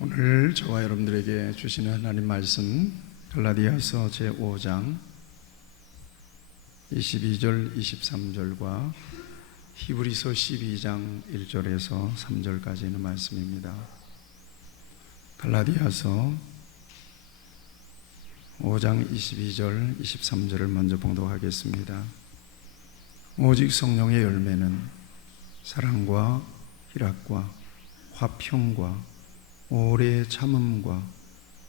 오늘 저와 여러분들에게 주시는 하나님 말씀 갈라디아서 제5장 22절 23절과 히브리서 12장 1절에서 3절까지 있는 말씀입니다. 갈라디아서 5장 22절 23절을 먼저 봉독하겠습니다. 오직 성령의 열매는 사랑과 희락과 화평과 오래 참음과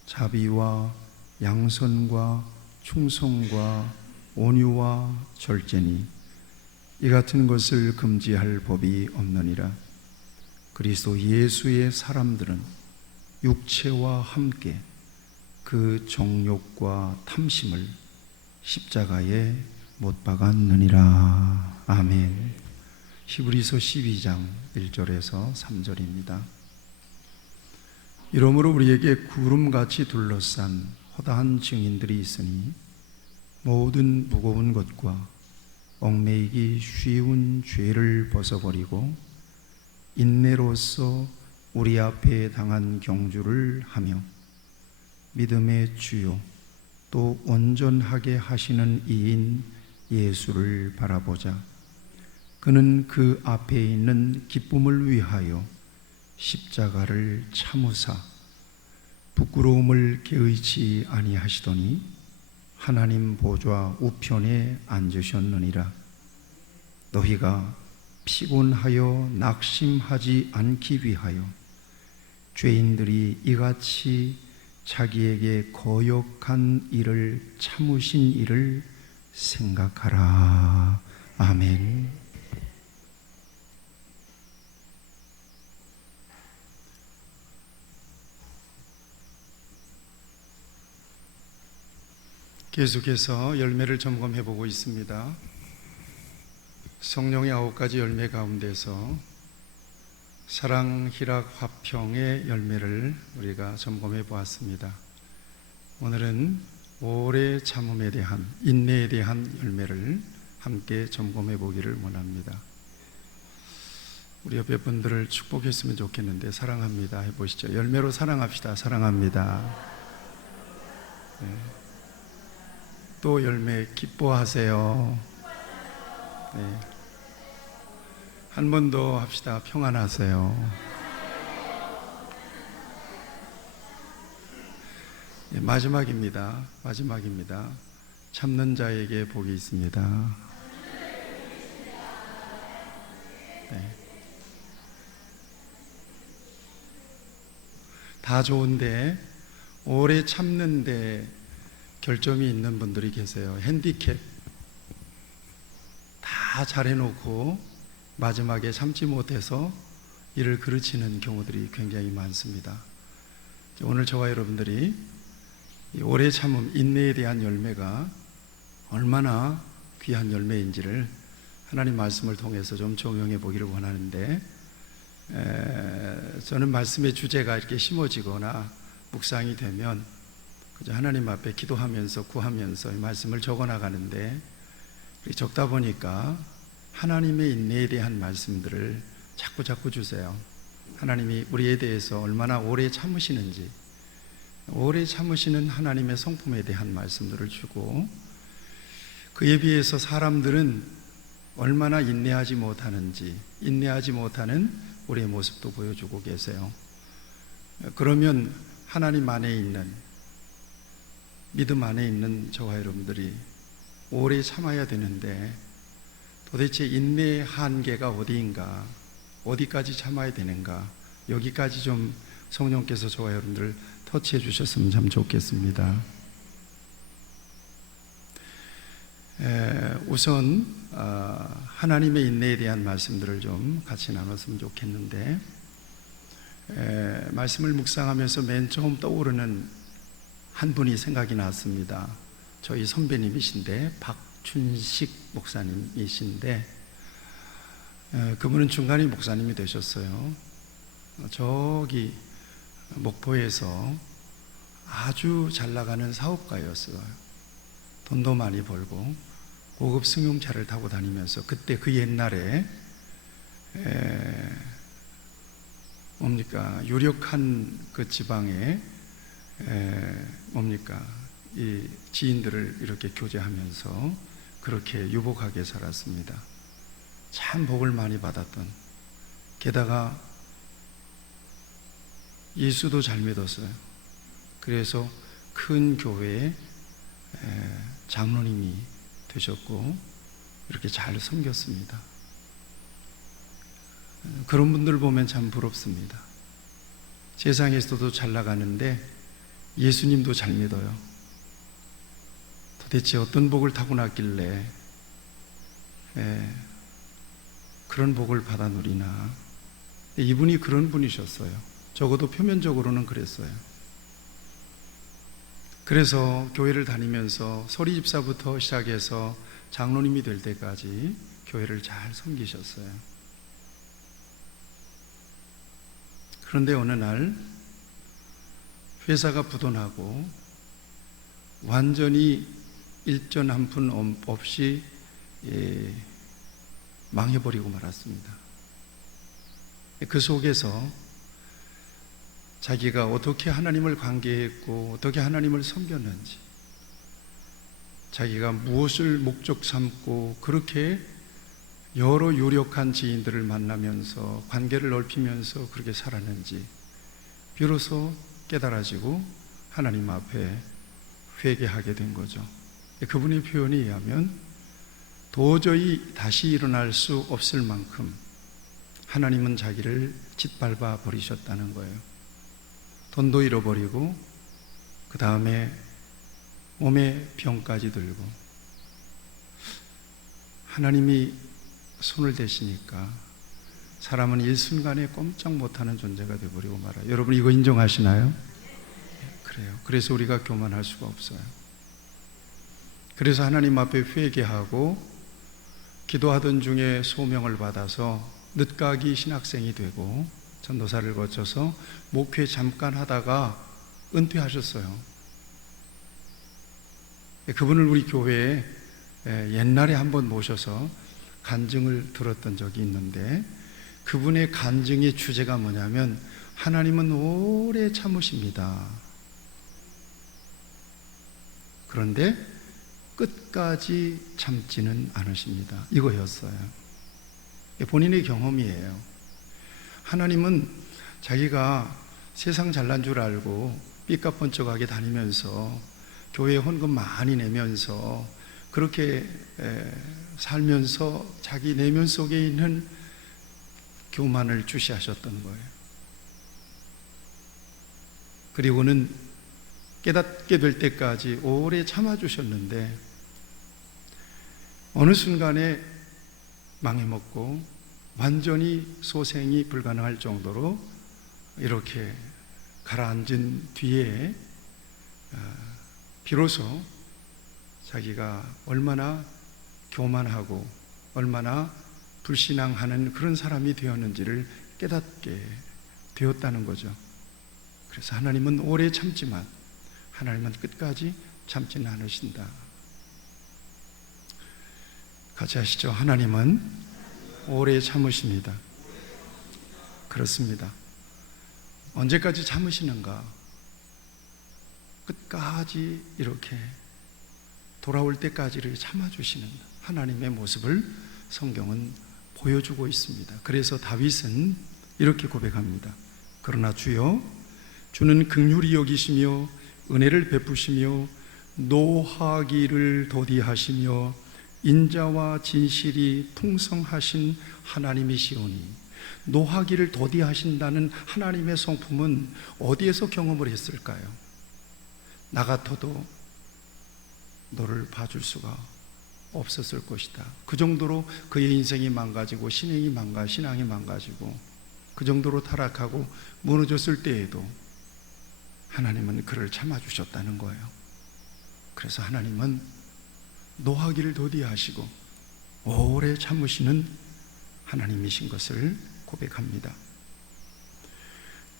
자비와 양선과 충성과 온유와 절제니 이 같은 것을 금지할 법이 없느니라. 그리스도 예수의 사람들은 육체와 함께 그 정욕과 탐심을 십자가에 못 박았느니라. 아멘. 히브리서 12장 1절에서 3절입니다. 이러므로 우리에게 구름같이 둘러싼 허다한 증인들이 있으니 모든 무거운 것과 얽매이기 쉬운 죄를 벗어버리고 인내로써 우리 앞에 당한 경주를 하며 믿음의 주요 또 온전하게 하시는 이인 예수를 바라보자. 그는 그 앞에 있는 기쁨을 위하여 십자가를 참으사 부끄러움을 개의치 아니하시더니 하나님 보좌 우편에 앉으셨느니라. 너희가 피곤하여 낙심하지 않기 위하여 죄인들이 이같이 자기에게 거역한 일을 참으신 일을 생각하라. 아멘. 계속해서 열매를 점검해 보고 있습니다. 성령의 9가지 열매 가운데서 사랑, 희락, 화평의 열매를 우리가 점검해 보았습니다. 오늘은 오래 참음에 대한, 인내에 대한 열매를 함께 점검해 보기를 원합니다. 우리 옆에 분들을 축복했으면 좋겠는데, 사랑합니다 해보시죠. 열매로 사랑합시다. 사랑합니다. 네. 또 열매 기뻐하세요. 네. 한 번 더 합시다. 평안하세요. 네, 마지막입니다. 참는 자에게 복이 있습니다. 네. 다 좋은데 오래 참는데 결점이 있는 분들이 계세요. 핸디캡. 다 잘해놓고 마지막에 참지 못해서 이를 그르치는 경우들이 굉장히 많습니다. 오늘 저와 여러분들이 이 오래 참음, 인내에 대한 열매가 얼마나 귀한 열매인지를 하나님 말씀을 통해서 좀 적용해 보기를 원하는데, 저는 말씀의 주제가 이렇게 심어지거나 묵상이 되면 그저 하나님 앞에 기도하면서 구하면서 이 말씀을 적어 나가는데, 적다 보니까 하나님의 인내에 대한 말씀들을 자꾸 주세요. 하나님이 우리에 대해서 얼마나 오래 참으시는지, 오래 참으시는 하나님의 성품에 대한 말씀들을 주고, 그에 비해서 사람들은 얼마나 인내하지 못하는지, 인내하지 못하는 우리의 모습도 보여주고 계세요. 그러면 하나님 안에 있는, 믿음 안에 있는 저와 여러분들이 오래 참아야 되는데, 도대체 인내의 한계가 어디인가, 어디까지 참아야 되는가, 여기까지 좀 성령께서 저와 여러분들을 터치해 주셨으면 참 좋겠습니다. 우선 하나님의 인내에 대한 말씀들을 좀 같이 나눴으면 좋겠는데, 말씀을 묵상하면서 맨 처음 떠오르는 한 분이 생각이 났습니다. 저희 선배님이신데, 박춘식 목사님이신데, 그분은 중간에 목사님이 되셨어요. 저기 목포에서 아주 잘 나가는 사업가였어요. 돈도 많이 벌고 고급 승용차를 타고 다니면서, 그때 그 옛날에 유력한 그 지방에 이 지인들을 이렇게 교제하면서 그렇게 유복하게 살았습니다. 참 복을 많이 받았던, 게다가 예수도 잘 믿었어요. 그래서 큰 교회에 장로님이 되셨고 이렇게 잘 섬겼습니다. 그런 분들 보면 참 부럽습니다. 세상에서도 잘 나가는데 예수님도 잘 믿어요. 도대체 어떤 복을 타고났길래 그런 복을 받아 누리나. 이분이 그런 분이셨어요. 적어도 표면적으로는 그랬어요. 그래서 교회를 다니면서 소리집사부터 시작해서 장로님이 될 때까지 교회를 잘 섬기셨어요. 그런데 어느 날 회사가 부도나고 완전히 일전 한 푼 없이 망해버리고 말았습니다. 그 속에서 자기가 어떻게 하나님을 관계했고 어떻게 하나님을 섬겼는지, 자기가 무엇을 목적 삼고 그렇게 여러 유력한 지인들을 만나면서 관계를 넓히면서 그렇게 살았는지 비로소 깨달아지고 하나님 앞에 회개하게 된 거죠. 그분의 표현에 의하면 도저히 다시 일어날 수 없을 만큼 하나님은 자기를 짓밟아 버리셨다는 거예요. 돈도 잃어버리고 그 다음에 몸에 병까지 들고, 하나님이 손을 대시니까 사람은 일순간에 꼼짝 못하는 존재가 되어버리고 말아요. 여러분 이거 인정하시나요? 그래요. 그래서 우리가 교만할 수가 없어요. 그래서 하나님 앞에 회개하고 기도하던 중에 소명을 받아서 늦가기 신학생이 되고 전도사를 거쳐서 목회 잠깐 하다가 은퇴하셨어요. 그분을 우리 교회에 옛날에 한번 모셔서 간증을 들었던 적이 있는데, 그분의 간증의 주제가 뭐냐면 하나님은 오래 참으십니다. 그런데 끝까지 참지는 않으십니다. 이거였어요. 본인의 경험이에요. 하나님은 자기가 세상 잘난 줄 알고 삐까뻔쩍하게 다니면서 교회에 헌금 많이 내면서 그렇게 살면서 자기 내면 속에 있는 교만을 주시하셨던 거예요. 그리고는 깨닫게 될 때까지 오래 참아주셨는데 어느 순간에 망해먹고 완전히 소생이 불가능할 정도로 이렇게 가라앉은 뒤에 비로소 자기가 얼마나 교만하고 얼마나 불신앙하는 그런 사람이 되었는지를 깨닫게 되었다는 거죠. 그래서 하나님은 오래 참지만 하나님은 끝까지 참지는 않으신다. 같이 하시죠. 하나님은 오래 참으십니다. 그렇습니다. 언제까지 참으시는가? 끝까지 이렇게 돌아올 때까지 이렇게 참아주시는 하나님의 모습을 성경은 보여주고 있습니다. 그래서 다윗은 이렇게 고백합니다. 그러나 주여, 주는 긍휼히 여기시며 은혜를 베푸시며 노하기를 더디하시며 인자와 진실이 풍성하신 하나님이시오니. 노하기를 더디하신다는 하나님의 성품은 어디에서 경험을 했을까요? 나 같아도 너를 봐줄 수가 없었을 것이다. 그 정도로 그의 인생이 망가지고 신앙이 망가지고 그 정도로 타락하고 무너졌을 때에도 하나님은 그를 참아주셨다는 거예요. 그래서 하나님은 노하기를 더디하시고 오래 참으시는 하나님이신 것을 고백합니다.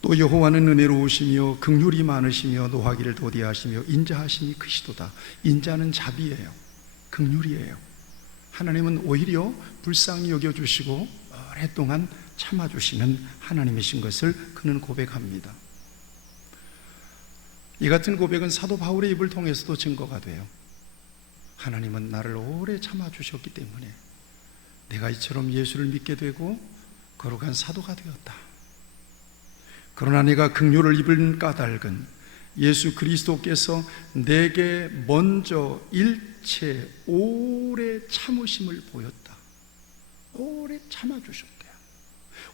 또 여호와는 은혜로우시며 긍휼이 많으시며 노하기를 더디하시며 인자하심이 크시도다. 인자는 자비예요. 긍휼이에요. 하나님은 오히려 불쌍히 여겨주시고 오랫동안 참아주시는 하나님이신 것을 그는 고백합니다. 이 같은 고백은 사도 바울의 입을 통해서도 증거가 돼요. 하나님은 나를 오래 참아주셨기 때문에 내가 이처럼 예수를 믿게 되고 거룩한 사도가 되었다. 그러나 내가 긍휼을 입은 까닭은 예수 그리스도께서 내게 먼저 일체 오래 참으심을 보였다. 오래 참아주셨대요.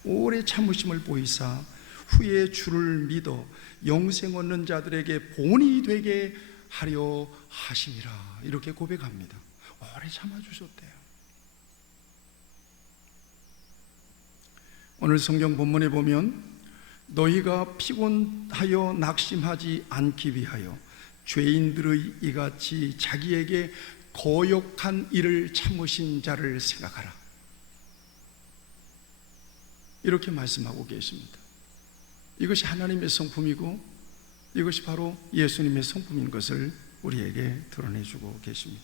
오래 참으심을 보이사 후에 주를 믿어 영생 얻는 자들에게 본이 되게 하려 하심이라. 이렇게 고백합니다. 오래 참아주셨대요. 오늘 성경 본문에 보면 너희가 피곤하여 낙심하지 않기 위하여 죄인들의 이같이 자기에게 거역한 일을 참으신 자를 생각하라. 이렇게 말씀하고 계십니다. 이것이 하나님의 성품이고 이것이 바로 예수님의 성품인 것을 우리에게 드러내주고 계십니다.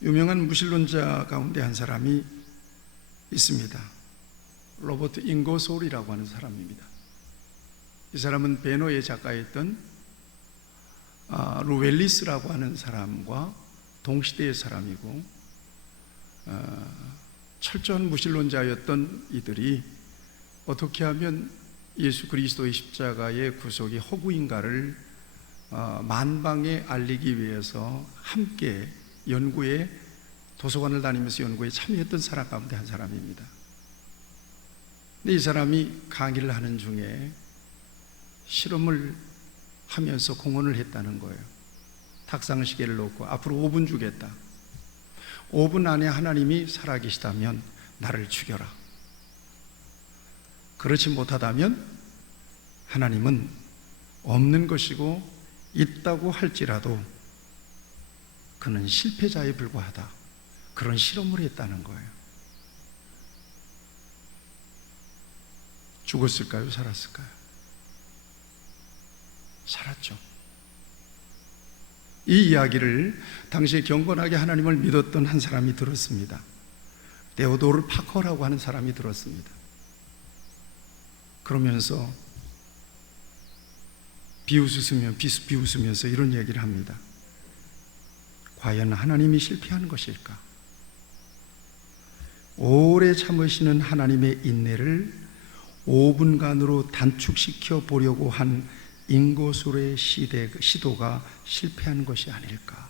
유명한 무신론자 가운데 한 사람이 있습니다. 로버트 잉거솔이라고 하는 사람입니다. 이 사람은 베너의 작가였던 루웰리스라고 하는 사람과 동시대의 사람이고 철저한 무신론자였던 이들이 어떻게 하면 예수 그리스도의 십자가의 구속이 허구인가를 만방에 알리기 위해서 함께 연구에 도서관을 다니면서 연구에 참여했던 사람 가운데 한 사람입니다. 근데 이 사람이 강의를 하는 중에 실험을 하면서 공언을 했다는 거예요. 탁상시계를 놓고 앞으로 5분 주겠다. 5분 안에 하나님이 살아계시다면 나를 죽여라. 그렇지 못하다면 하나님은 없는 것이고 있다고 할지라도 그는 실패자에 불과하다. 그런 실험을 했다는 거예요. 죽었을까요? 살았을까요? 살았죠. 이 이야기를 당시에 경건하게 하나님을 믿었던 한 사람이 들었습니다. 데오도르 파커라고 하는 사람이 들었습니다. 그러면서 비웃으면서 이런 얘기를 합니다. 과연 하나님이 실패한 것일까? 오래 참으시는 하나님의 인내를 5분간으로 단축시켜 보려고 한 잉거솔의 시도가 실패한 것이 아닐까?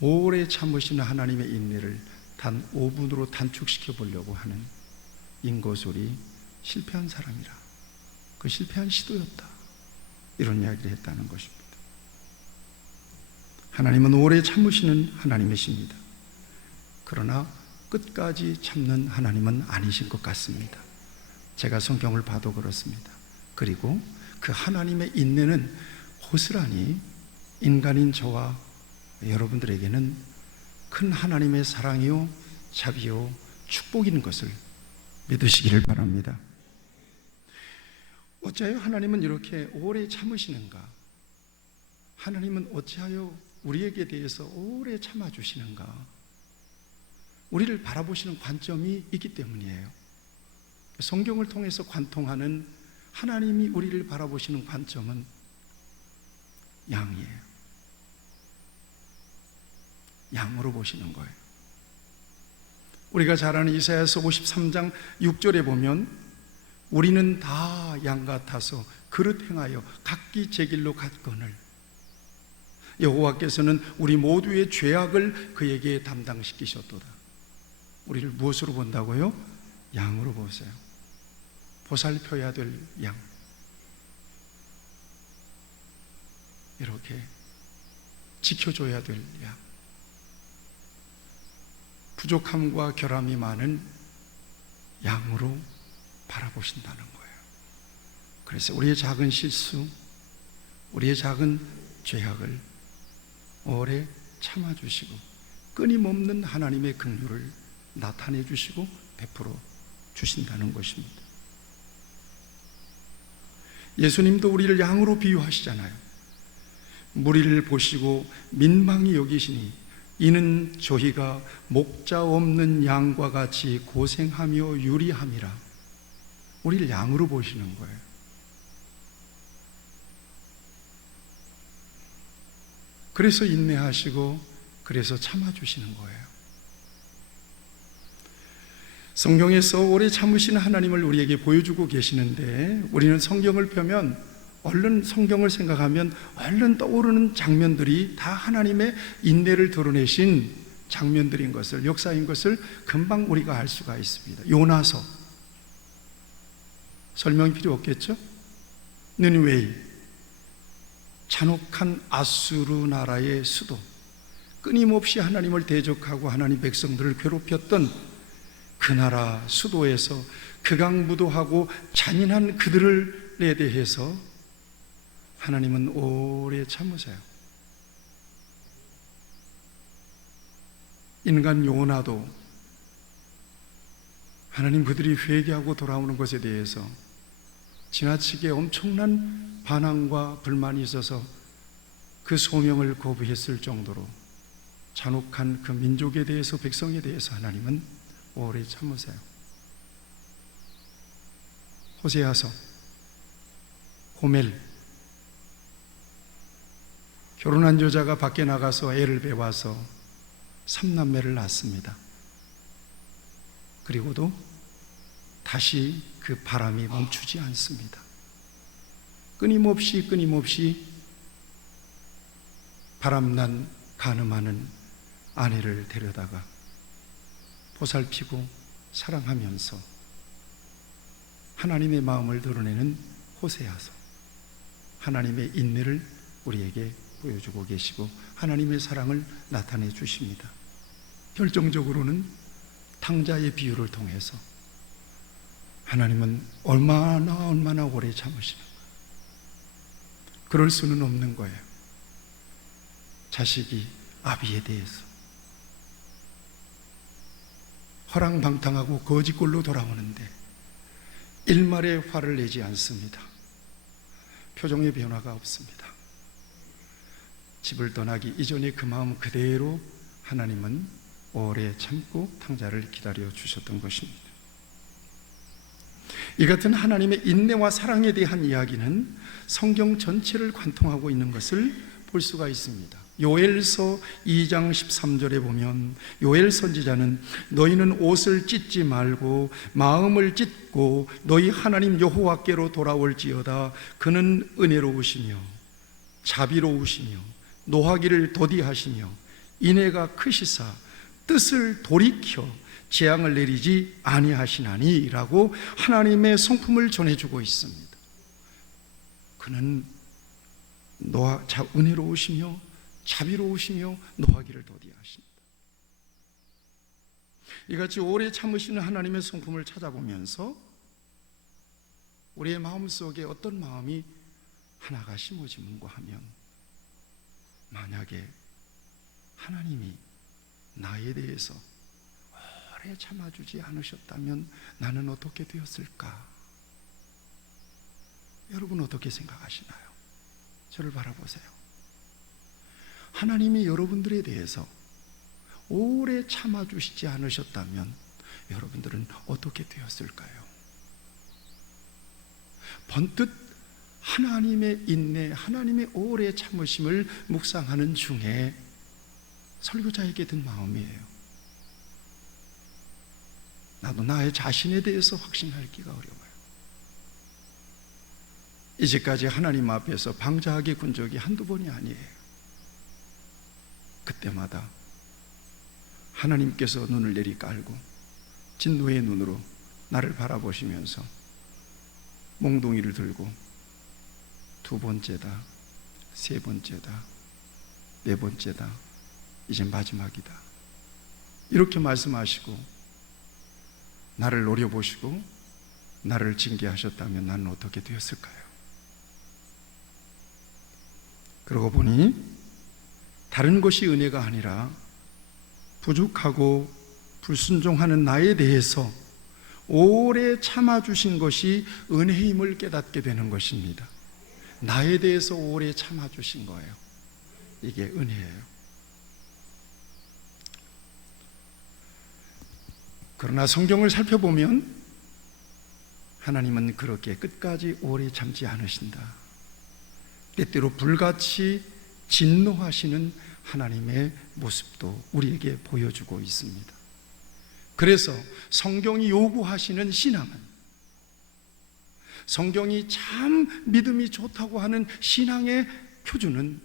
오래 참으시는 하나님의 인내를 단 5분으로 단축시켜 보려고 하는 잉거솔이 실패한 사람이라. 그 실패한 시도였다. 이런 이야기를 했다는 것입니다. 하나님은 오래 참으시는 하나님이십니다. 그러나 끝까지 참는 하나님은 아니신 것 같습니다. 제가 성경을 봐도 그렇습니다. 그리고 그 하나님의 인내는 고스란히 인간인 저와 여러분들에게는 큰 하나님의 사랑이요 자비요 축복인 것을 믿으시기를 바랍니다. 어찌하여 하나님은 이렇게 오래 참으시는가? 하나님은 어찌하여 우리에게 대해서 오래 참아주시는가? 우리를 바라보시는 관점이 있기 때문이에요. 성경을 통해서 관통하는 하나님이 우리를 바라보시는 관점은 양이에요. 양으로 보시는 거예요. 우리가 잘 아는 이사야서 53장 6절에 보면 우리는 다 양 같아서 그릇 행하여 각기 제 길로 갔거늘 여호와께서는 우리 모두의 죄악을 그에게 담당시키셨도다. 우리를 무엇으로 본다고요? 양으로 보세요. 보살펴야 될 양. 이렇게 지켜줘야 될 양. 부족함과 결함이 많은 양으로 바라보신다는 거예요. 그래서 우리의 작은 실수, 우리의 작은 죄악을 오래 참아주시고 끊임없는 하나님의 긍휼을 나타내 주시고 베풀어 주신다는 것입니다. 예수님도 우리를 양으로 비유하시잖아요. 무리를 보시고 민망히 여기시니 이는 저희가 목자 없는 양과 같이 고생하며 유리함이라. 우리를 양으로 보시는 거예요. 그래서 인내하시고 그래서 참아주시는 거예요. 성경에서 오래 참으시는 하나님을 우리에게 보여주고 계시는데, 우리는 성경을 펴면 얼른 성경을 생각하면 얼른 떠오르는 장면들이 다 하나님의 인내를 드러내신 장면들인 것을, 역사인 것을 금방 우리가 알 수가 있습니다. 요나서 설명 필요 없겠죠? 느니웨이, 잔혹한 아수르 나라의 수도, 끊임없이 하나님을 대적하고 하나님 백성들을 괴롭혔던 그 나라 수도에서 극악무도하고 잔인한 그들에 대해서 하나님은 오래 참으세요. 인간 요나도 하나님 그들이 회개하고 돌아오는 것에 대해서 지나치게 엄청난 반항과 불만이 있어서 그 소명을 거부했을 정도로 잔혹한 그 민족에 대해서, 백성에 대해서 하나님은 오래 참으세요. 호세아서, 고멜, 결혼한 여자가 밖에 나가서 애를 배워서 3남매를 낳습니다. 그리고도 다시 그 바람이 멈추지 않습니다. 끊임없이 바람난 간음하는 아내를 데려다가 보살피고 사랑하면서 하나님의 마음을 드러내는 호세아서, 하나님의 인내를 우리에게 보여주고 계시고 하나님의 사랑을 나타내 주십니다. 결정적으로는 탕자의 비유를 통해서 하나님은 얼마나 오래 참으시는 거예요. 그럴 수는 없는 거예요. 자식이 아비에 대해서 허랑방탕하고 거짓골로 돌아오는데 일말의 화를 내지 않습니다. 표정의 변화가 없습니다. 집을 떠나기 이전에 그 마음 그대로 하나님은 오래 참고 탕자를 기다려 주셨던 것입니다. 이 같은 하나님의 인내와 사랑에 대한 이야기는 성경 전체를 관통하고 있는 것을 볼 수가 있습니다. 요엘서 2장 13절에 보면 요엘 선지자는 너희는 옷을 찢지 말고 마음을 찢고 너희 하나님 여호와께로 돌아올지어다. 그는 은혜로우시며 자비로우시며 노하기를 더디하시며 인애가 크시사 뜻을 돌이켜 재앙을 내리지 아니하시나니 라고 하나님의 성품을 전해주고 있습니다. 그는 은혜로우시며 자비로우시며 노하기를 더디하십니다. 이같이 오래 참으시는 하나님의 성품을 찾아보면서 우리의 마음속에 어떤 마음이 하나가 심어지는가 하면, 만약에 하나님이 나에 대해서 오래 참아주지 않으셨다면 나는 어떻게 되었을까? 여러분 어떻게 생각하시나요? 저를 바라보세요. 하나님이 여러분들에 대해서 오래 참아주시지 않으셨다면 여러분들은 어떻게 되었을까요? 번뜩 하나님의 인내, 하나님의 오래 참으심을 묵상하는 중에 설교자에게 든 마음이에요. 나도 나의 자신에 대해서 확신하기가 어려워요. 이제까지 하나님 앞에서 방자하게 군 적이 한두 번이 아니에요. 그때마다 하나님께서 눈을 내리깔고 진노의 눈으로 나를 바라보시면서 몽둥이를 들고 두 번째다, 세 번째다, 네 번째다, 이제 마지막이다, 이렇게 말씀하시고 나를 노려보시고 나를 징계하셨다면 나는 어떻게 되었을까요? 그러고 보니 다른 것이 은혜가 아니라 부족하고 불순종하는 나에 대해서 오래 참아주신 것이 은혜임을 깨닫게 되는 것입니다. 나에 대해서 오래 참아주신 거예요. 이게 은혜예요. 그러나 성경을 살펴보면 하나님은 그렇게 끝까지 오래 참지 않으신다. 때때로 불같이 진노하시는 하나님의 모습도 우리에게 보여주고 있습니다. 그래서 성경이 요구하시는 신앙은, 성경이 참 믿음이 좋다고 하는 신앙의 표준은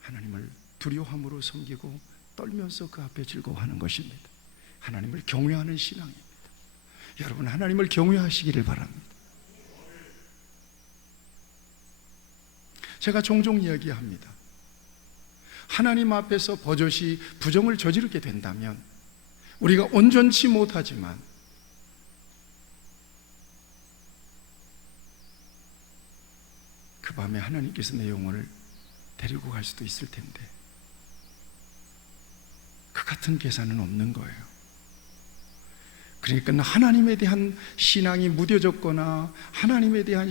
하나님을 두려움으로 섬기고 떨면서 그 앞에 즐거워하는 것입니다. 하나님을 경외하는 신앙입니다. 여러분, 하나님을 경외하시기를 바랍니다. 제가 종종 이야기합니다. 하나님 앞에서 버젓이 부정을 저지르게 된다면 우리가 온전치 못하지만 그 밤에 하나님께서 내 영혼을 데리고 갈 수도 있을 텐데 그 같은 계산은 없는 거예요. 그러니까 하나님에 대한 신앙이 무뎌졌거나 하나님에 대한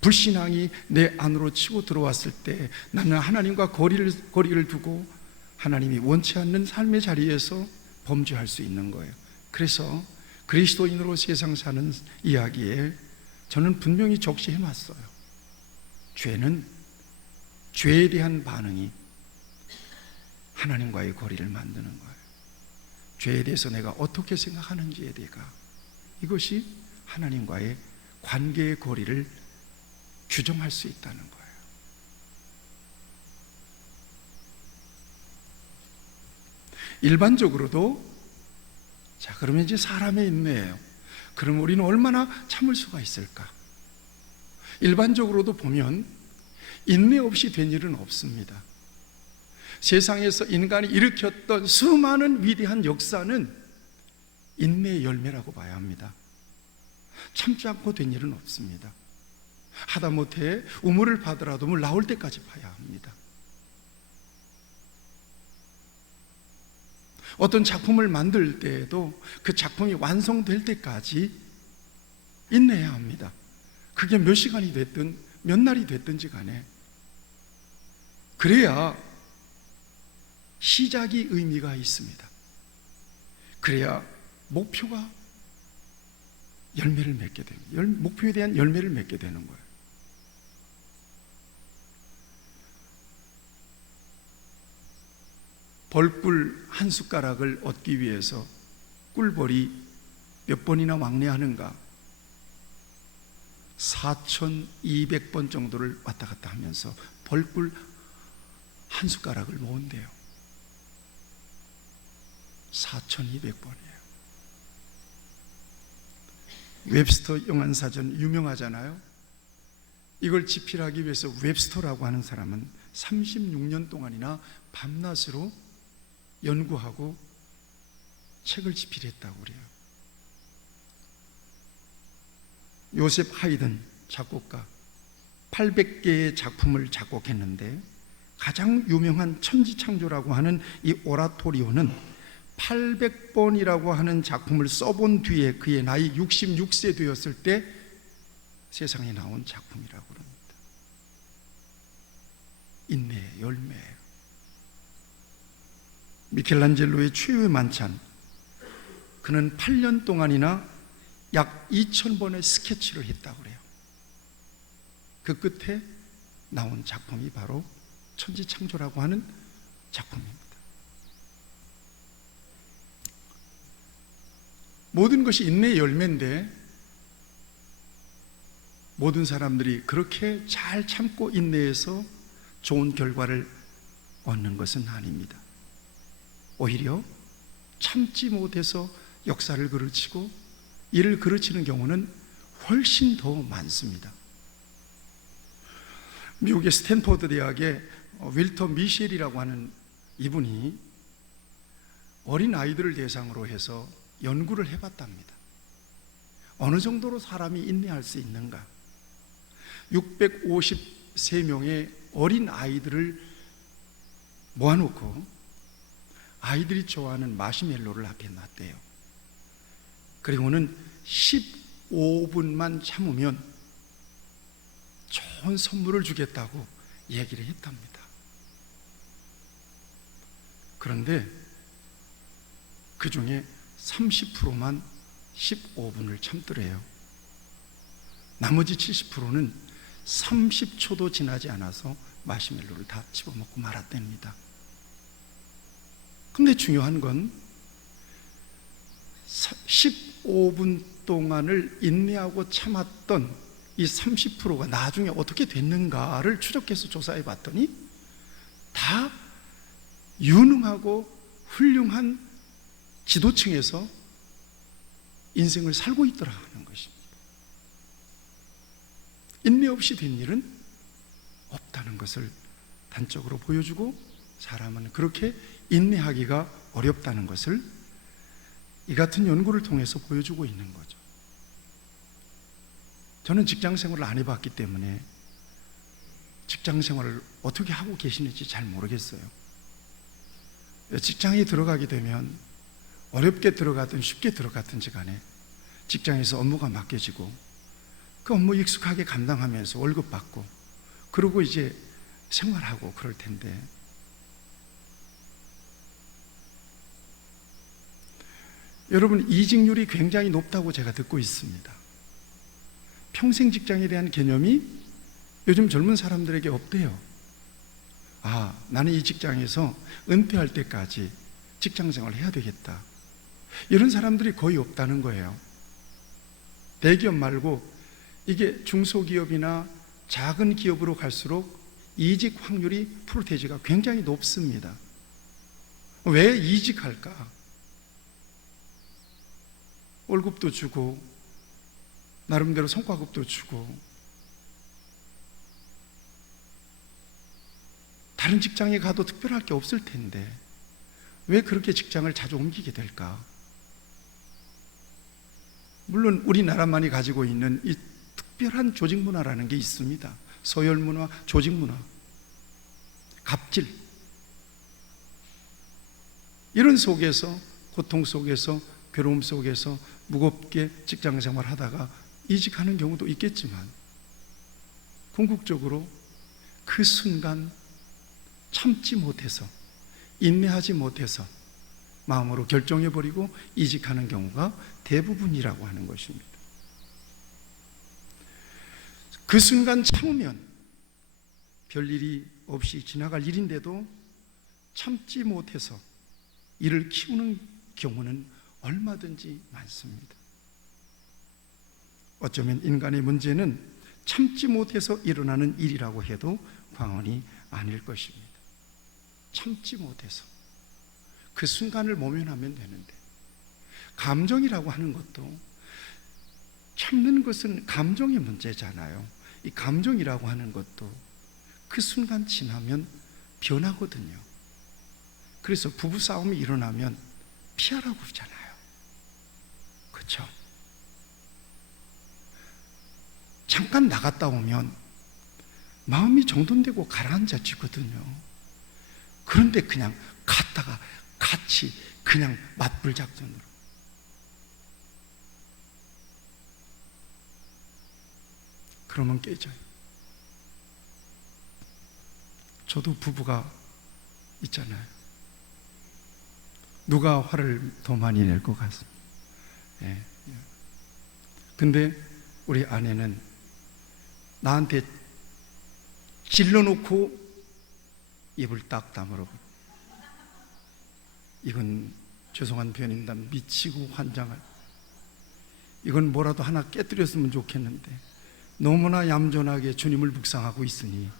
불신앙이 내 안으로 치고 들어왔을 때 나는 하나님과 거리를 두고 하나님이 원치 않는 삶의 자리에서 범죄할 수 있는 거예요. 그래서 그리스도인으로 세상 사는 이야기에 저는 분명히 적시해놨어요. 죄는, 죄에 대한 반응이 하나님과의 거리를 만드는 거예요. 죄에 대해서 내가 어떻게 생각하는지에 대해가, 이것이 하나님과의 관계의 거리를 규정할 수 있다는 거예요. 일반적으로도, 자, 그러면 이제 사람의 인내예요. 그럼 우리는 얼마나 참을 수가 있을까? 일반적으로도 보면 인내 없이 된 일은 없습니다. 세상에서 인간이 일으켰던 수많은 위대한 역사는 인내의 열매라고 봐야 합니다. 참지 않고 된 일은 없습니다. 하다못해 우물을 파더라도 물 나올 때까지 파야 합니다. 어떤 작품을 만들 때에도 그 작품이 완성될 때까지 인내해야 합니다. 그게 몇 시간이 됐든 몇 날이 됐든지 간에 그래야 시작이 의미가 있습니다. 그래야 목표가 열매를 맺게 됩니다. 목표에 대한 열매를 맺게 되는 거예요. 벌꿀 한 숟가락을 얻기 위해서 꿀벌이 몇 번이나 왕래하는가? 4,200번 정도를 왔다 갔다 하면서 벌꿀 한 숟가락을 모은대요. 4,200번이에요. 웹스터 영안사전 유명하잖아요. 이걸 집필하기 위해서 웹스터라고 하는 사람은 36년 동안이나 밤낮으로 연구하고 책을 집필했다고 그래요. 요셉 하이든 작곡가 800개의 작품을 작곡했는데 가장 유명한 천지창조라고 하는 이 오라토리오는 800번이라고 하는 작품을 써본 뒤에 그의 나이 66세 되었을 때 세상에 나온 작품이라고 합니다. 인내의 열매예요. 미켈란젤로의 최후의 만찬, 그는 8년 동안이나 약 2,000번의 스케치를 했다고 그래요. 그 끝에 나온 작품이 바로 천지창조라고 하는 작품입니다. 모든 것이 인내의 열매인데 모든 사람들이 그렇게 잘 참고 인내해서 좋은 결과를 얻는 것은 아닙니다. 오히려 참지 못해서 역사를 그르치고 이를 그르치는 경우는 훨씬 더 많습니다. 미국의 스탠포드 대학의 윌터 미셸이라고 하는 이분이 어린 아이들을 대상으로 해서 연구를 해봤답니다. 어느 정도로 사람이 인내할 수 있는가? 653명의 어린 아이들을 모아놓고 아이들이 좋아하는 마시멜로를 앞에 놨대요. 그리고는 15분만 참으면 좋은 선물을 주겠다고 얘기를 했답니다. 그런데 그 중에 30%만 15분을 참더래요. 나머지 70%는 30초도 지나지 않아서 마시멜로를 다 집어먹고 말았답니다. 근데 중요한 건 15분 동안을 인내하고 참았던 이 30%가 나중에 어떻게 됐는가를 추적해서 조사해 봤더니 다 유능하고 훌륭한 지도층에서 인생을 살고 있더라 하는 것입니다. 인내 없이 된 일은 없다는 것을 단적으로 보여주고, 사람은 그렇게 인내하기가 어렵다는 것을 이 같은 연구를 통해서 보여주고 있는 거죠. 저는 직장 생활을 안 해봤기 때문에 직장 생활을 어떻게 하고 계시는지 잘 모르겠어요. 직장에 들어가게 되면 어렵게 들어가든 쉽게 들어갔든지 간에 직장에서 업무가 맡겨지고 그 업무 익숙하게 감당하면서 월급 받고 그러고 이제 생활하고 그럴 텐데, 여러분, 이직률이 굉장히 높다고 제가 듣고 있습니다. 평생 직장에 대한 개념이 요즘 젊은 사람들에게 없대요. 나는 이 직장에서 은퇴할 때까지 직장 생활을 해야 되겠다, 이런 사람들이 거의 없다는 거예요. 대기업 말고 이게 중소기업이나 작은 기업으로 갈수록 이직 확률이 프로테이지가 굉장히 높습니다. 왜 이직할까? 월급도 주고 나름대로 성과급도 주고 다른 직장에 가도 특별할 게 없을 텐데 왜 그렇게 직장을 자주 옮기게 될까? 물론 우리나라만이 가지고 있는 이 특별한 조직 문화라는 게 있습니다. 서열 문화, 조직 문화, 갑질, 이런 속에서, 고통 속에서, 괴로움 속에서 무겁게 직장 생활 하다가 이직하는 경우도 있겠지만, 궁극적으로 그 순간 참지 못해서, 인내하지 못해서 마음으로 결정해버리고 이직하는 경우가 대부분이라고 하는 것입니다. 그 순간 참으면 별일이 없이 지나갈 일인데도 참지 못해서 이를 키우는 경우는 얼마든지 많습니다. 어쩌면 인간의 문제는 참지 못해서 일어나는 일이라고 해도 과언이 아닐 것입니다. 참지 못해서 그 순간을 모면하면 되는데, 감정이라고 하는 것도, 참는 것은 감정의 문제잖아요. 이 감정이라고 하는 것도 그 순간 지나면 변하거든요. 그래서 부부싸움이 일어나면 피하라고 그러잖아요. 그렇죠? 잠깐 나갔다 오면 마음이 정돈되고 가라앉아지거든요. 그런데 그냥 갔다가 같이 그냥 맞불작전으로, 그러면 깨져요. 저도 부부가 있잖아요. 누가 화를 더 많이 낼 것 같습니다. 예. 근데 우리 아내는 나한테 질러놓고 입을 딱 다물어. 이건 죄송한 표현입니다. 미치고 환장할. 이건 뭐라도 하나 깨뜨렸으면 좋겠는데 너무나 얌전하게 주님을 묵상하고 있으니.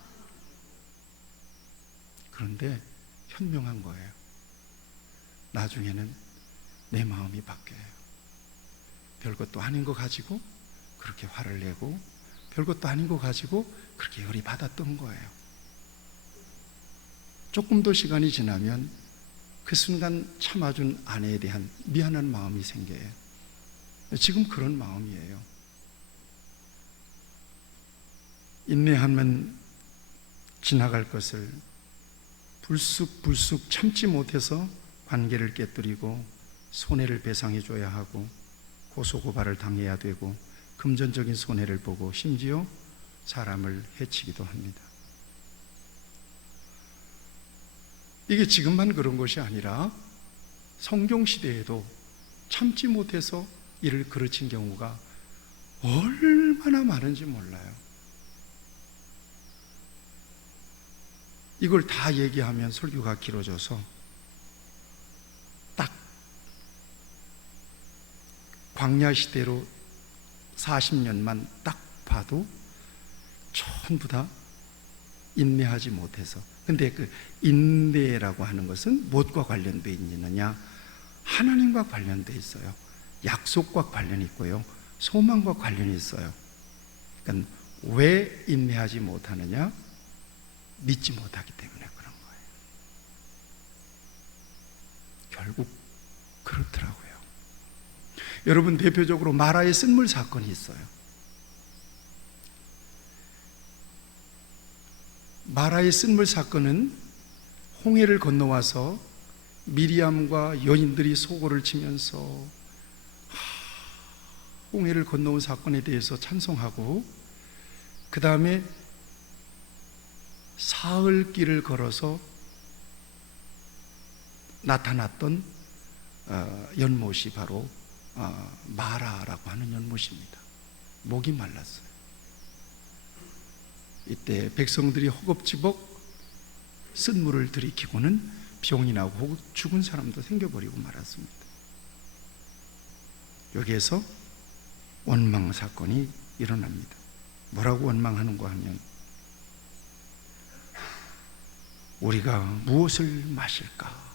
그런데 현명한 거예요. 나중에는 내 마음이 바뀌어요. 별것도 아닌 거 가지고 그렇게 화를 내고, 별것도 아닌 거 가지고 그렇게 열이 받았던 거예요. 조금 더 시간이 지나면 그 순간 참아준 아내에 대한 미안한 마음이 생겨요. 지금 그런 마음이에요. 인내하면 지나갈 것을 불쑥 참지 못해서 관계를 깨뜨리고 손해를 배상해줘야 하고 고소고발을 당해야 되고 금전적인 손해를 보고 심지어 사람을 해치기도 합니다. 이게 지금만 그런 것이 아니라 성경시대에도 참지 못해서 이를 그르친 경우가 얼마나 많은지 몰라요. 이걸 다 얘기하면 설교가 길어져서 딱 광야 시대로 40년만 딱 봐도 전부 다 인내하지 못해서. 근데 그 인내라고 하는 것은 무엇과 관련되어 있느냐? 하나님과 관련되어 있어요. 약속과 관련이 있고요, 소망과 관련이 있어요. 그러니까 왜 인내하지 못하느냐? 믿지 못하기 때문에 그런 거예요. 결국 그렇더라고요. 여러분, 대표적으로 마라의 쓴물 사건이 있어요. 마라의 쓴물 사건은 홍해를 건너와서 미리암과 여인들이 소고를 치면서 홍해를 건너온 사건에 대해서 찬송하고, 그 다음에 사흘길을 걸어서 나타났던 연못이 바로 마라라고 하는 연못입니다. 목이 말랐어요. 이때 백성들이 허겁지겁 쓴물을 들이키고는 병이 나고 혹은 죽은 사람도 생겨버리고 말았습니다. 여기에서 원망 사건이 일어납니다. 뭐라고 원망하는가 하면, 우리가 무엇을 마실까?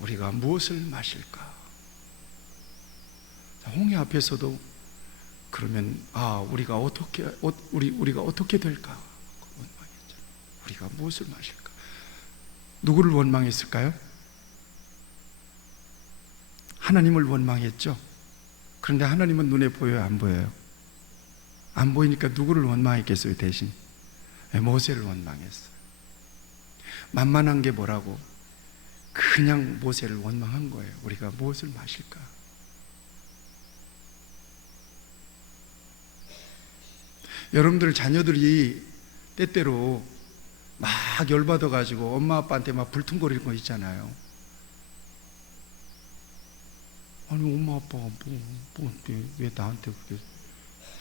우리가 무엇을 마실까? 홍해 앞에서도 그러면 우리가 어떻게 될까? 원망했죠. 우리가 무엇을 마실까? 누구를 원망했을까요? 하나님을 원망했죠. 그런데 하나님은 눈에 보여요, 안 보여요? 안 보이니까 누구를 원망했겠어요? 대신 모세를 원망했어요. 만만한 게 뭐라고? 그냥 모세를 원망한 거예요. 우리가 무엇을 마실까? 여러분들 자녀들이 때때로 막 열받아가지고 엄마 아빠한테 막 불퉁거리는 거 있잖아요. 아니, 엄마 아빠가 왜 나한테 그렇게,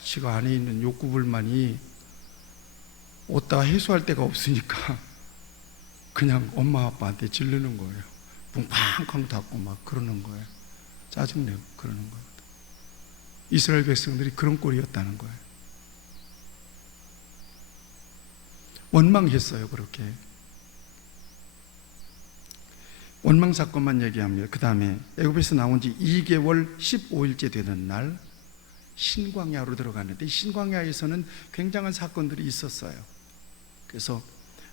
지가 안에 있는 욕구불만이 어디다 해소할 데가 없으니까 그냥 엄마 아빠한테 질르는 거예요. 붕팡팡 닫고 막 그러는 거예요. 짜증내고 그러는 거예요. 이스라엘 백성들이 그런 꼴이었다는 거예요. 원망했어요. 그렇게 원망 사건만 얘기합니다. 그 다음에 애굽에서 나온 지 2개월 15일째 되는 날 신광야로 들어갔는데, 신광야에서는 굉장한 사건들이 있었어요. 그래서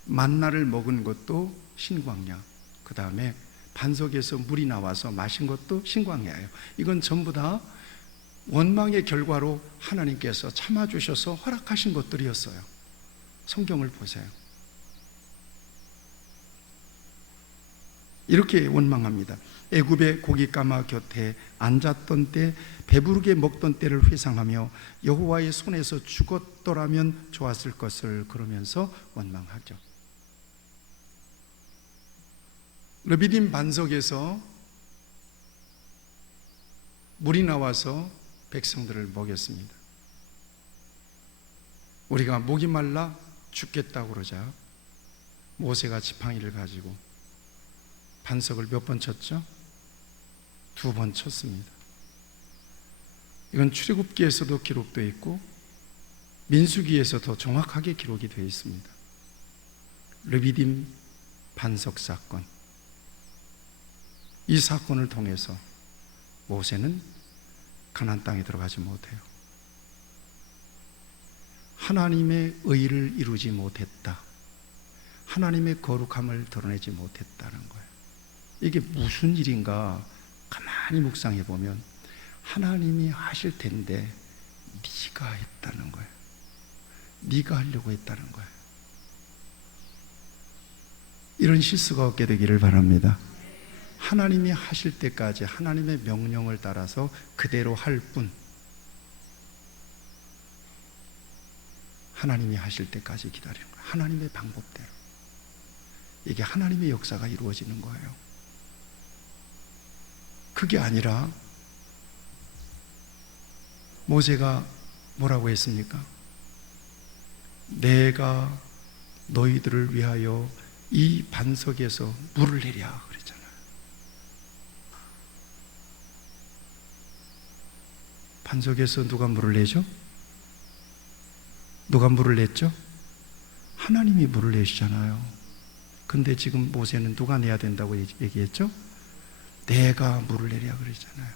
만나를 먹은 것도 신광야, 그 다음에 반석에서 물이 나와서 마신 것도 신광야예요. 이건 전부 다 원망의 결과로 하나님께서 참아주셔서 허락하신 것들이었어요. 성경을 보세요. 이렇게 원망합니다. 애굽의 고깃가마 곁에 앉았던 때, 배부르게 먹던 때를 회상하며 여호와의 손에서 죽었더라면 좋았을 것을, 그러면서 원망하죠. 르비딤 반석에서 물이 나와서 백성들을 먹였습니다. 우리가 목이 말라 죽겠다고 그러자 모세가 지팡이를 가지고 반석을 몇 번 쳤죠? 2번 쳤습니다. 이건 출애굽기에서도 기록되어 있고 민수기에서 더 정확하게 기록이 되어 있습니다. 르비딤 반석 사건, 이 사건을 통해서 모세는 가나안 땅에 들어가지 못해요. 하나님의 의를 이루지 못했다, 하나님의 거룩함을 드러내지 못했다는 거예요. 이게 무슨 일인가 가만히 묵상해 보면 하나님이 하실 텐데 네가 했다는 거예요. 네가 하려고 했다는 거예요. 이런 실수가 없게 되기를 바랍니다. 하나님이 하실 때까지 하나님의 명령을 따라서 그대로 할 뿐, 하나님이 하실 때까지 기다리는 거예요. 하나님의 방법대로. 이게 하나님의 역사가 이루어지는 거예요. 그게 아니라 모세가 뭐라고 했습니까? 내가 너희들을 위하여 이 반석에서 물을 내랴 그랬잖아요. 반석에서 누가 물을 내죠? 누가 물을 냈죠? 하나님이 물을 내시잖아요. 근데 지금 모세는 누가 내야 된다고 얘기했죠? 내가 물을 내랴 그랬잖아요.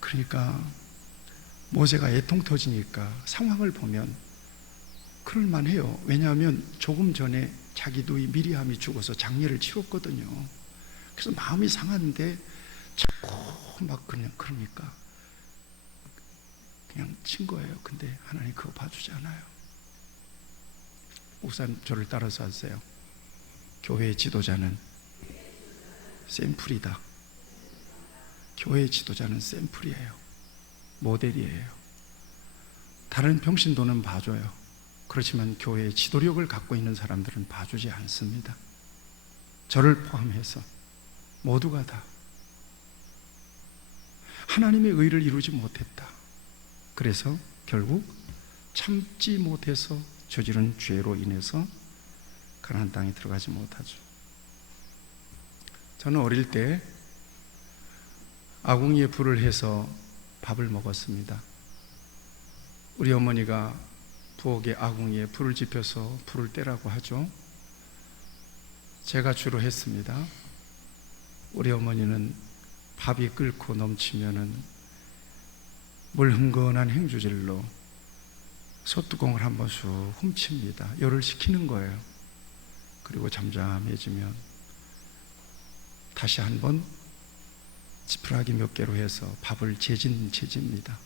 그러니까 모세가 애통 터지니까 상황을 보면 그럴만해요. 왜냐하면 조금 전에 자기도 이 미리암이 죽어서 장례를 치렀거든요. 그래서 마음이 상한데 자꾸 막 그냥 그러니까 그냥 친 거예요. 근데 하나님 그거 봐주지 않아요. 목사님 저를 따라서 하세요. 교회의 지도자는 샘플이다. 교회의 지도자는 샘플이에요. 모델이에요. 다른 평신도는 봐줘요. 그렇지만 교회의 지도력을 갖고 있는 사람들은 봐주지 않습니다. 저를 포함해서 모두가 다 하나님의 의를 이루지 못했다. 그래서 결국 참지 못해서 저지른 죄로 인해서 가나안 땅에 들어가지 못하죠. 저는 어릴 때 아궁이에 불을 해서 밥을 먹었습니다. 우리 어머니가 부엌에 아궁이에 불을 지펴서 불을 떼라고 하죠. 제가 주로 했습니다. 우리 어머니는 밥이 끓고 넘치면은 물 흥건한 행주질로 솥뚜껑을 한번 쑥 훔칩니다. 열을 식히는 거예요. 그리고 잠잠해지면 다시 한번 지푸라기 몇 개로 해서 밥을 재집니다.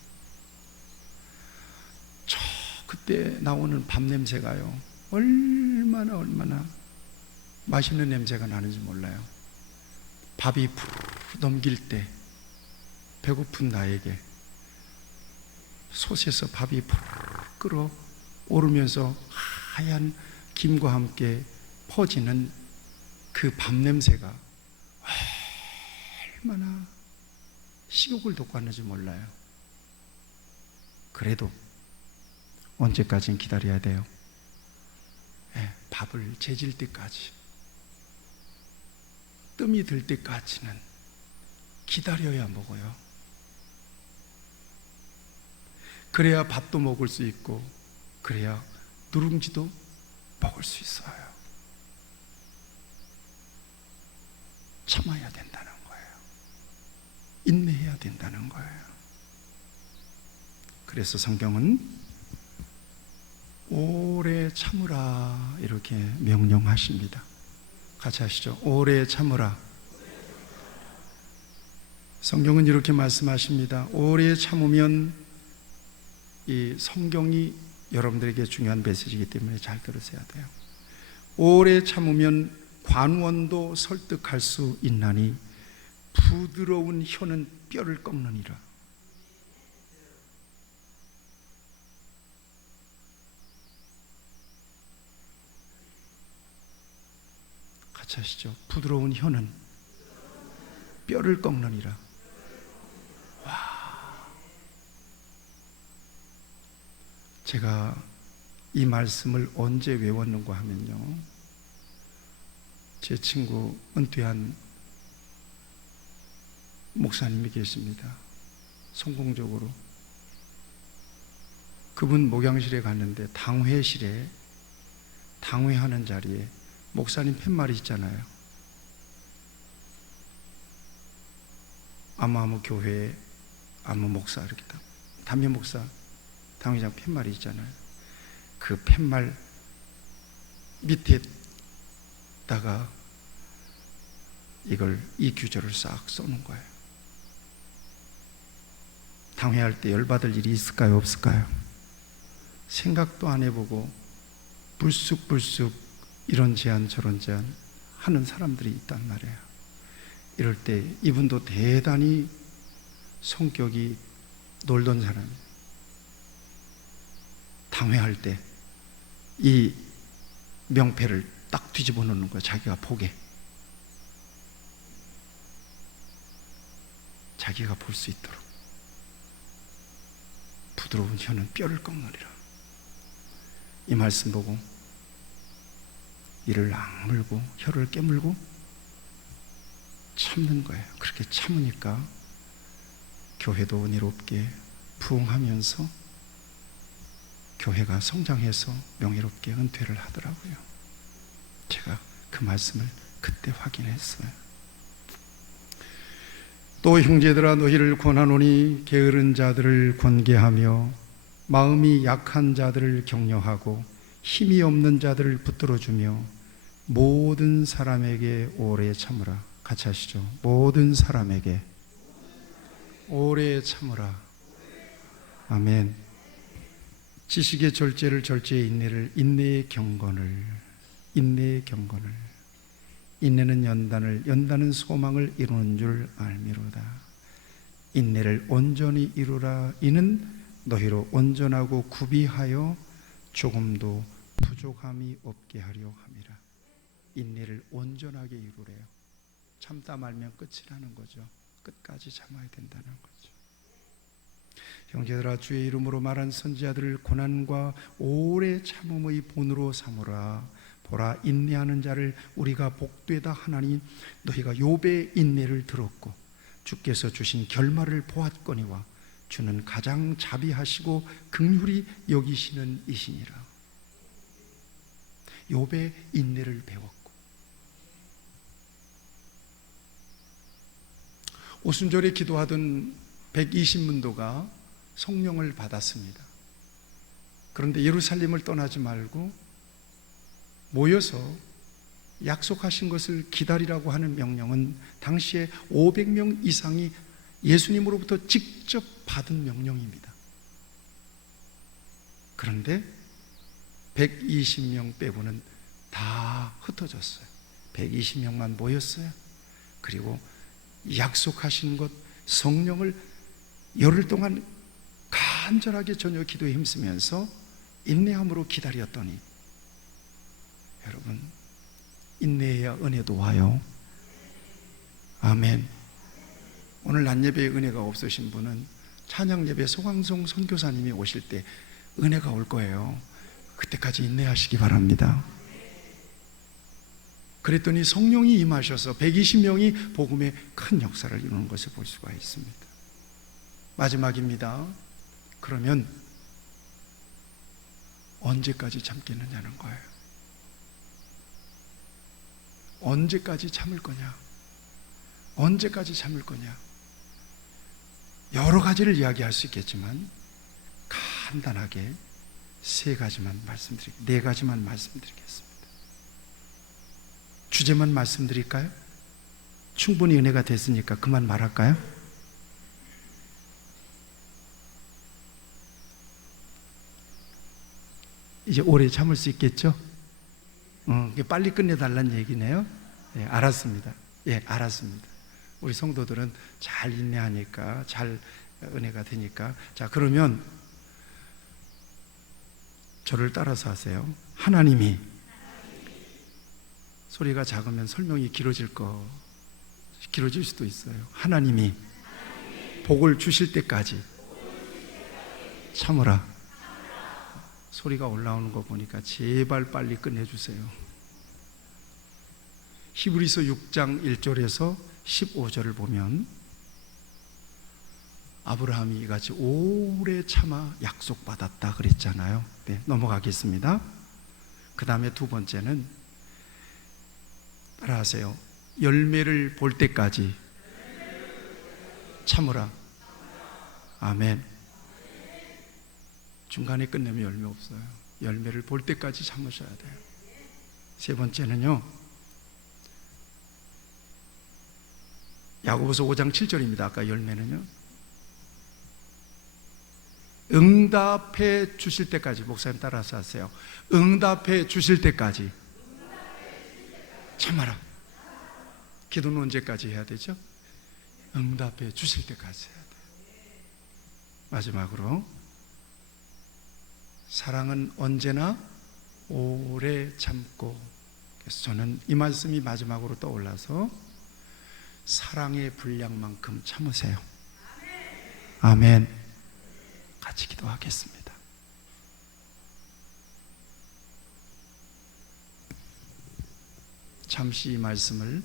그때 나오는 밥 냄새가요, 얼마나 맛있는 냄새가 나는지 몰라요. 밥이 푸르르 넘길 때 배고픈 나에게 솥에서 밥이 푸르르 끓어 오르면서 하얀 김과 함께 퍼지는 그 밥 냄새가 얼마나 식욕을 돋구는지 몰라요. 그래도 언제까지는 기다려야 돼요? 밥을 재질 때까지, 뜸이 들 때까지는 기다려야 먹어요. 그래야 밥도 먹을 수 있고, 그래야 누룽지도 먹을 수 있어요. 참아야 된다는 거예요. 인내해야 된다는 거예요. 그래서 성경은 오래 참으라 이렇게 명령하십니다. 같이 하시죠. 오래 참으라. 성경은 이렇게 말씀하십니다. 오래 참으면, 이 성경이 여러분들에게 중요한 메시지이기 때문에 잘 들으셔야 돼요. 오래 참으면 관원도 설득할 수 있나니 부드러운 혀는 뼈를 꺾느니라. 같이 하시죠. 부드러운 혀는 뼈를 꺾느니라. 와, 제가 이 말씀을 언제 외웠는가 하면요, 제 친구 은퇴한 목사님이 계십니다. 성공적으로. 그분 목양실에 갔는데 당회실에, 당회하는 자리에 목사님 팻말이 있잖아요. 아무 교회에 아무 목사, 이렇게 담임 목사, 당회장 팻말이 있잖아요. 그 팻말 밑에다가 이 규절을 싹 써놓은 거예요. 당회할 때 열받을 일이 있을까요? 없을까요? 생각도 안 해보고 불쑥불쑥 이런 제안 저런 제안 하는 사람들이 있단 말이에요. 이럴 때 이분도 대단히 성격이 놀던 사람이에요. 당회할 때 이 명패를 딱 뒤집어 놓는 거예요. 자기가 보게. 자기가 볼 수 있도록. 부드러운 혀는 뼈를 꺾느리라. 이 말씀 보고 이를 악물고 혀를 깨물고 참는 거예요. 그렇게 참으니까 교회도 은혜롭게 부흥하면서 교회가 성장해서 명예롭게 은퇴를 하더라고요. 제가 그 말씀을 그때 확인했어요. 또 형제들아 너희를 권하노니 게으른 자들을 권계하며 마음이 약한 자들을 격려하고 힘이 없는 자들을 붙들어주며 모든 사람에게 오래 참으라. 같이 하시죠. 모든 사람에게 오래 참으라. 아멘. 지식의 절제를 절제의 인내를, 인내의 경건을, 인내의 경건을, 인내는 연단을, 연단은 소망을 이루는 줄 알미로다. 인내를 온전히 이루라. 이는 너희로 온전하고 구비하여 조금도 부족함이 없게 하려 함이라. 인내를 온전하게 이루래요. 참다 말면 끝이라는 거죠. 끝까지 참아야 된다는 거죠. 형제들아 주의 이름으로 말한 선지자들을 고난과 오래 참음의 본으로 삼으라. 보라, 인내하는 자를 우리가 복되다 하나니 너희가 욥의 인내를 들었고 주께서 주신 결말을 보았거니와 주는 가장 자비하시고 긍휼히 여기시는 이시니라. 욥의 인내를 배웠고 오순절에 기도하던 120문도가 성령을 받았습니다. 그런데 예루살렘을 떠나지 말고 모여서 약속하신 것을 기다리라고 하는 명령은 당시에 500명 이상이 예수님으로부터 직접 받은 명령입니다. 그런데 120명 빼고는 다 흩어졌어요. 120명만 모였어요. 그리고 약속하신 것 성령을 열흘 동안 간절하게 저녁 기도에 힘쓰면서 인내함으로 기다렸더니 여러분, 인내해야 은혜도 와요. 아멘. 오늘 낮 예배에 은혜가 없으신 분은 찬양 예배 소강송 선교사님이 오실 때 은혜가 올 거예요. 그때까지 인내하시기 바랍니다. 그랬더니 성령이 임하셔서 120명이 복음의 큰 역사를 이루는 것을 볼 수가 있습니다. 마지막입니다. 그러면 언제까지 참겠느냐는 거예요. 언제까지 참을 거냐? 언제까지 참을 거냐? 여러 가지를 이야기할 수 있겠지만 간단하게 네 가지만 말씀드리겠습니다. 주제만 말씀드릴까요? 충분히 은혜가 됐으니까 그만 말할까요? 이제 오래 참을 수 있겠죠? 빨리 끝내달라는 얘기네요. 예, 알았습니다. 예, 알았습니다. 우리 성도들은 잘 인내하니까, 잘 은혜가 되니까. 자, 그러면 저를 따라서 하세요. 하나님이 소리가 작으면 설명이 길어질 수도 있어요. 하나님이 복을 주실 때까지 참으라. 소리가 올라오는 거 보니까 제발 빨리 끝내주세요. 히브리서 6장 1절에서 15절을 보면 아브라함이 이같이 오래 참아 약속받았다 그랬잖아요. 네, 넘어가겠습니다. 그 다음에 두 번째는 따라하세요. 열매를 볼 때까지 참으라. 아멘. 중간에 끝내면 열매 없어요. 열매를 볼 때까지 참으셔야 돼요. 세 번째는요, 야고보서 5장 7절입니다. 아까 열매는요, 응답해 주실 때까지. 목사님 따라서 하세요. 응답해 주실 때까지 참아라. 기도는 언제까지 해야 되죠? 응답해 주실 때까지 해야 돼요. 마지막으로 사랑은 언제나 오래 참고. 그래서 저는 이 말씀이 마지막으로 떠올라서 사랑의 분량만큼 참으세요. 아멘. 같이 기도하겠습니다. 잠시 이 말씀을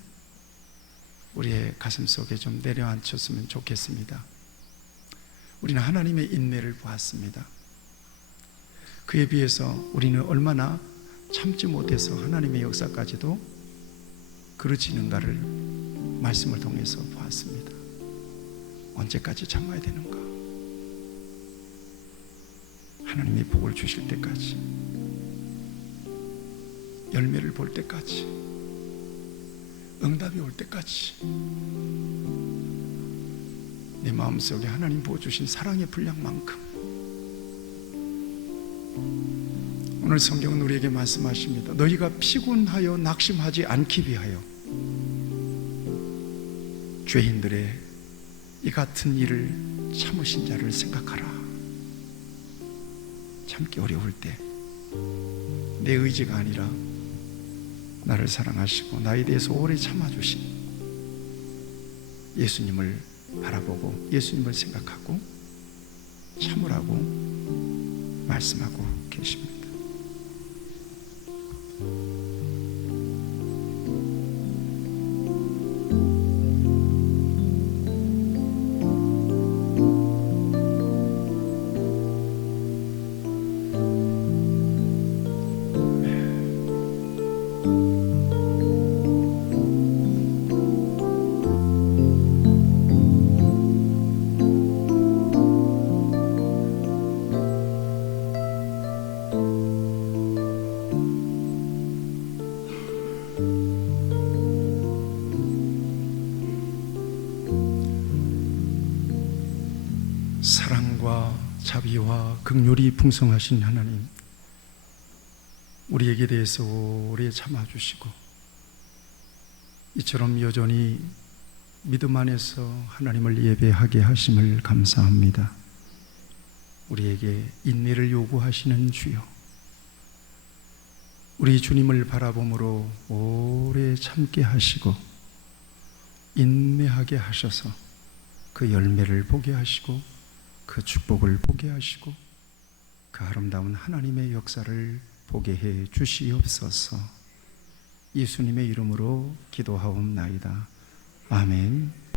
우리의 가슴 속에 좀 내려앉혔으면 좋겠습니다. 우리는 하나님의 인내를 보았습니다. 그에 비해서 우리는 얼마나 참지 못해서 하나님의 역사까지도 그르치는가를 말씀을 통해서 보았습니다. 언제까지 참아야 되는가? 하나님이 복을 주실 때까지, 열매를 볼 때까지, 응답이 올 때까지 내 마음속에 하나님 부어주신 사랑의 분량만큼. 오늘 성경은 우리에게 말씀하십니다. 너희가 피곤하여 낙심하지 않기 위하여 죄인들의 이 같은 일을 참으신 자를 생각하라. 참기 어려울 때 내 의지가 아니라 나를 사랑하시고 나에 대해서 오래 참아주신 예수님을 바라보고 예수님을 생각하고 참으라고 말씀하고 계십니다. 사랑과 자비와 긍휼이 풍성하신 하나님, 우리에게 대해서 오래 참아주시고 이처럼 여전히 믿음 안에서 하나님을 예배하게 하심을 감사합니다. 우리에게 인내를 요구하시는 주여, 우리 주님을 바라봄으로 오래 참게 하시고 인내하게 하셔서 그 열매를 보게 하시고 그 축복을 보게 하시고 그 아름다운 하나님의 역사를 보게 해 주시옵소서. 예수님의 이름으로 기도하옵나이다. 아멘.